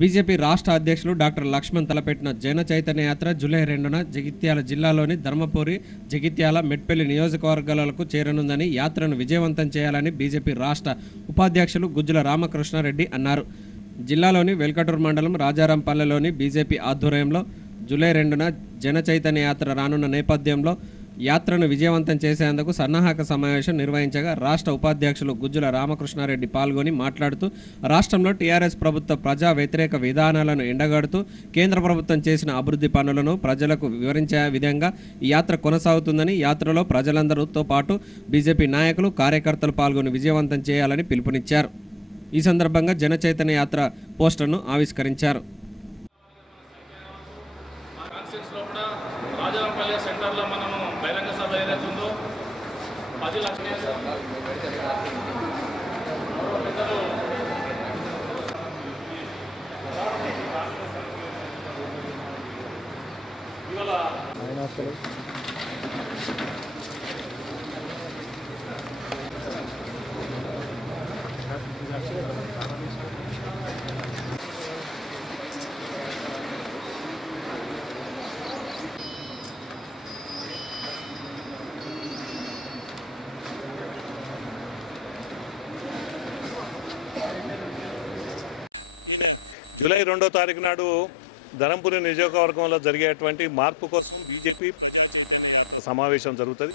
BJP రాష్ట్ర అధ్యక్షులు doctor Laxman తలపెట్టిన జన చైతన్య యాత్ర జూలై 2న జగిత్యాల జిల్లాలోని ధర్మపురి, జగిత్యాల, మెట్పల్లి నియోజకవర్గాలకు చేరనుందని, యాత్రను విజయవంతం చేయాలని బీజేపీ రాష్ట్ర ఉపాధ్యక్షులు గుజ్జుల రామకృష్ణారెడ్డి అన్నారు. జిల్లాలోని వెల్కటూరు మండలం రాజారాంపల్లెలోని బీజేపీ ఆధ్వర్యంలో జూలై 2న జన చైతన్య యాత్ర రానున్న నేపథ్యంలో యాత్రను విజయవంతం చేసేందుకు సన్నాహక సమావేశం నిర్వహించగా రాష్ట్ర ఉపాధ్యక్షులు గుజ్జుల రామకృష్ణారెడ్డి పాల్గొని మాట్లాడుతూ, రాష్ట్రంలో టీఆర్ఎస్ ప్రభుత్వ ప్రజా వ్యతిరేక విధానాలను ఎండగడుతూ కేంద్ర ప్రభుత్వం చేసిన అభివృద్ధి పనులను ప్రజలకు వివరించే విధంగా ఈ యాత్ర కొనసాగుతుందని, యాత్రలో ప్రజలందరితో పాటు బీజేపీ నాయకులు, కార్యకర్తలు పాల్గొని విజయవంతం చేయాలని పిలుపునిచ్చారు. ఈ సందర్భంగా జన చైతన్య యాత్ర పోస్టర్ను ఆవిష్కరించారు. రాజారాంపల్లి సెంటర్లో మనము బహిరంగ సభ ఏదైతుందో 10 లక్షల జూలై 2వ తారీఖు నాడు ధర్మపురి నియోజకవర్గంలో జరిగేటువంటి మార్పు కోసం బీజేపీ ప్రజా చైతన్య యాత్ర సమావేశం జరుగుతుంది,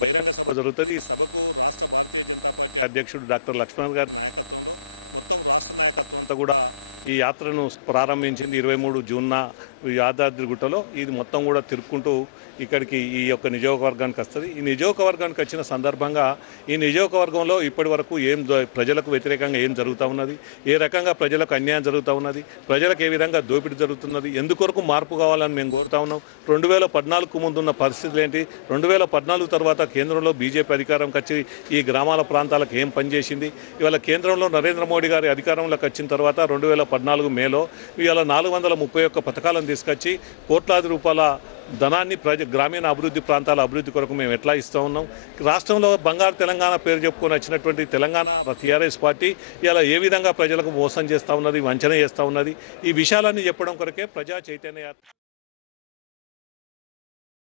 బహిరంగ సభ జరుగుతుంది. ఈ సభకు రాష్ట్ర భారతీయ జనతా పార్టీ అధ్యక్షుడు డాక్టర్ లక్ష్మణ్ గారి నాయకత్వంలో మొత్తం రాష్ట్ర నాయకత్వంతో కూడా ఈ యాత్రను ప్రారంభించింది. 23 జూన్న యాదాద్రిగుట్టలో ఇది మొత్తం కూడా తిరుక్కుంటూ ఇక్కడికి ఈ యొక్క నియోజకవర్గానికి వస్తుంది. ఈ నియోజకవర్గానికి వచ్చిన సందర్భంగా ఈ నియోజకవర్గంలో ఇప్పటి వరకు ప్రజలకు వ్యతిరేకంగా ఏం జరుగుతూ ఉన్నది, ఏ రకంగా ప్రజలకు అన్యాయం జరుగుతూ ఉన్నది, ప్రజలకు ఏ విధంగా దోపిడీ జరుగుతున్నది, ఎందుకొరకు మార్పు కావాలని మేము కోరుతా ఉన్నాం. 2014కు ముందున్న పరిస్థితులు ఏంటి, 2014 తర్వాత కేంద్రంలో బీజేపీ అధికారంకి వచ్చి ఈ గ్రామాల ప్రాంతాలకు ఏం పనిచేసింది, ఇవాళ కేంద్రంలో నరేంద్ర మోడీ గారి అధికారంలోకి వచ్చిన తర్వాత 2014 మేలో ఇవాళ 431 పథకాలను తీసుకొచ్చి కోట్లాది రూపాయల ధనాన్ని గ్రామీణ అభివృద్ధి ప్రాంతాల అభివృద్ధి కొరకు మేము ఎట్లా ఇస్తూ ఉన్నాం. రాష్ట్రంలో బంగారు తెలంగాణ పేరు చెప్పుకొని వచ్చినటువంటి తెలంగాణ టీఆర్ఎస్ పార్టీ ఇలా ఏ విధంగా ప్రజలకు మోసం చేస్తూ ఉన్నది, వంచన చేస్తూ ఉన్నది, ఈ విషయాలన్నీ చెప్పడం కొరకే ప్రజా చైతన్య యాత్ర